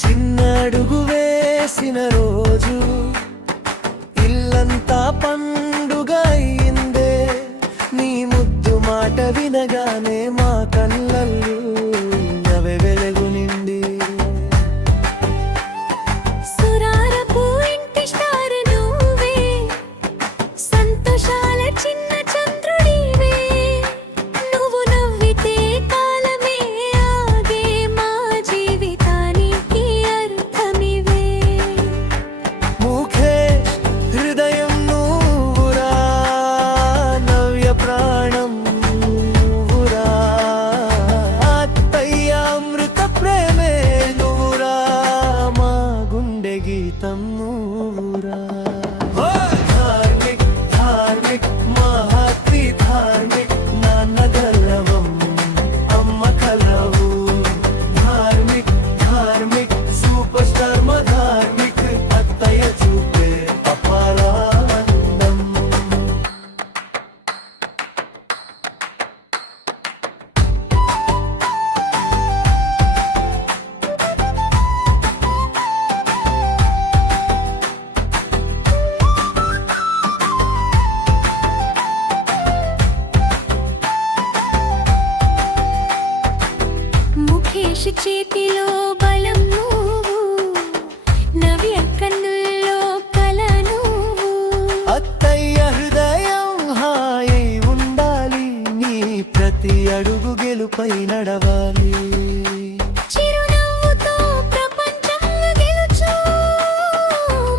చిన్న అడుగు వేసిన రోజు ఇల్లంతా పండుగ అయిందే నీ ముద్దు మాట వినగానే మా కళ్ళల్లో నవ్వే వెలుగు నిండి సురారపు ఇంటి స్టార్ నువ్వే సంతోషాల చిన్న చంద్రుడివే నువ్వు నవ్వితే కాలమే ఆగే మా జీవితానికి అర్థమివే ముఖే హృదయం నువ్వురా నవ్య ప్రాణం నువ్వురా అత్తయ్య అమృత ప్రేమే నువ్వురా మా గుండె గీతం నువ్వురా ధార్మిక్ ధార్మిక్ మహాత్రి ధార్మిక్ నాన్న గల్లవం అమ్మ కలవు ధార్మిక్ ధార్మిక్ సూపర్ స్టార్ మా ధార్మిక్ అత్తయ్య చూపే అపారానందం ముఖేష్ చేతిలో బలం నువ్వు నవ్య కన్నుల్లో కల నువ్వు అత్తయ్య హృదయం హాయి ఉండాలి నీ ప్రతి అడుగు గెలుపై నడవాలి చిరునవ్వుతో ప్రపంచం గెలుచు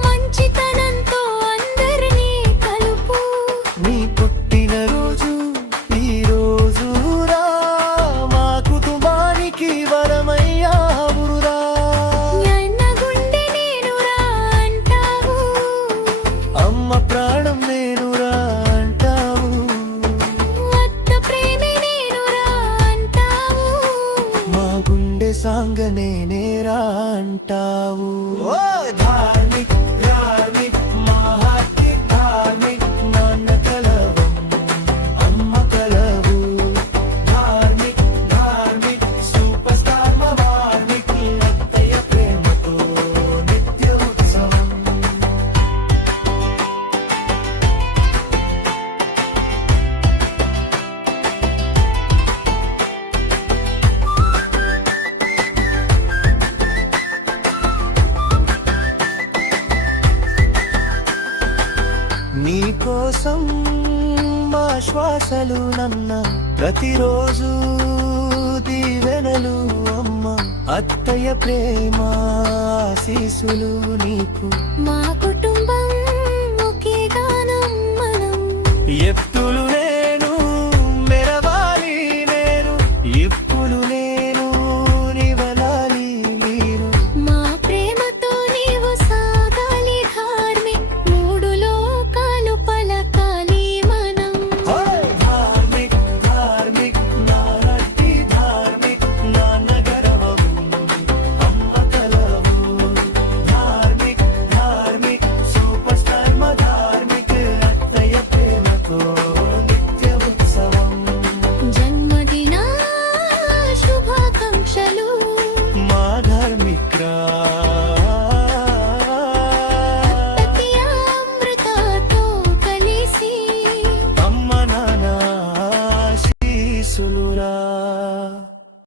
మంచితనంతో అందరినీ కలుపు నీ పుట్టిన రోజు ఈ రోజు రా మా కుటుంబానికి వరమయ్యావురా నాన్న గుండె నేనురా అంటావు అమ్మ ప్రాణం నేనురా అంటావు అత్త ప్రేమే నేనురా అంటావు మా గుండె సాంగ నేనేరా అంటావు ఓ ధార్మిక్ ధార్మిక్ మహాత్రి ధార్మిక్ నాన్న కలవం అమ్మ కలవు ధార్మిక్ ధార్మిక్ సూపర్ స్టార్ మా వార్మిక్ అత్తయ్య ప్రేమతో నిత్య ఉత్సవం నీకోసం మా శ్వాసలు నన్న ప్రతిరోజు దీవెనలు అమ్మ అత్తయ్య ప్రేమ ఆశీసులు నీకు మా కుటుంబం ఒకే గానం మనం ఎత్తులు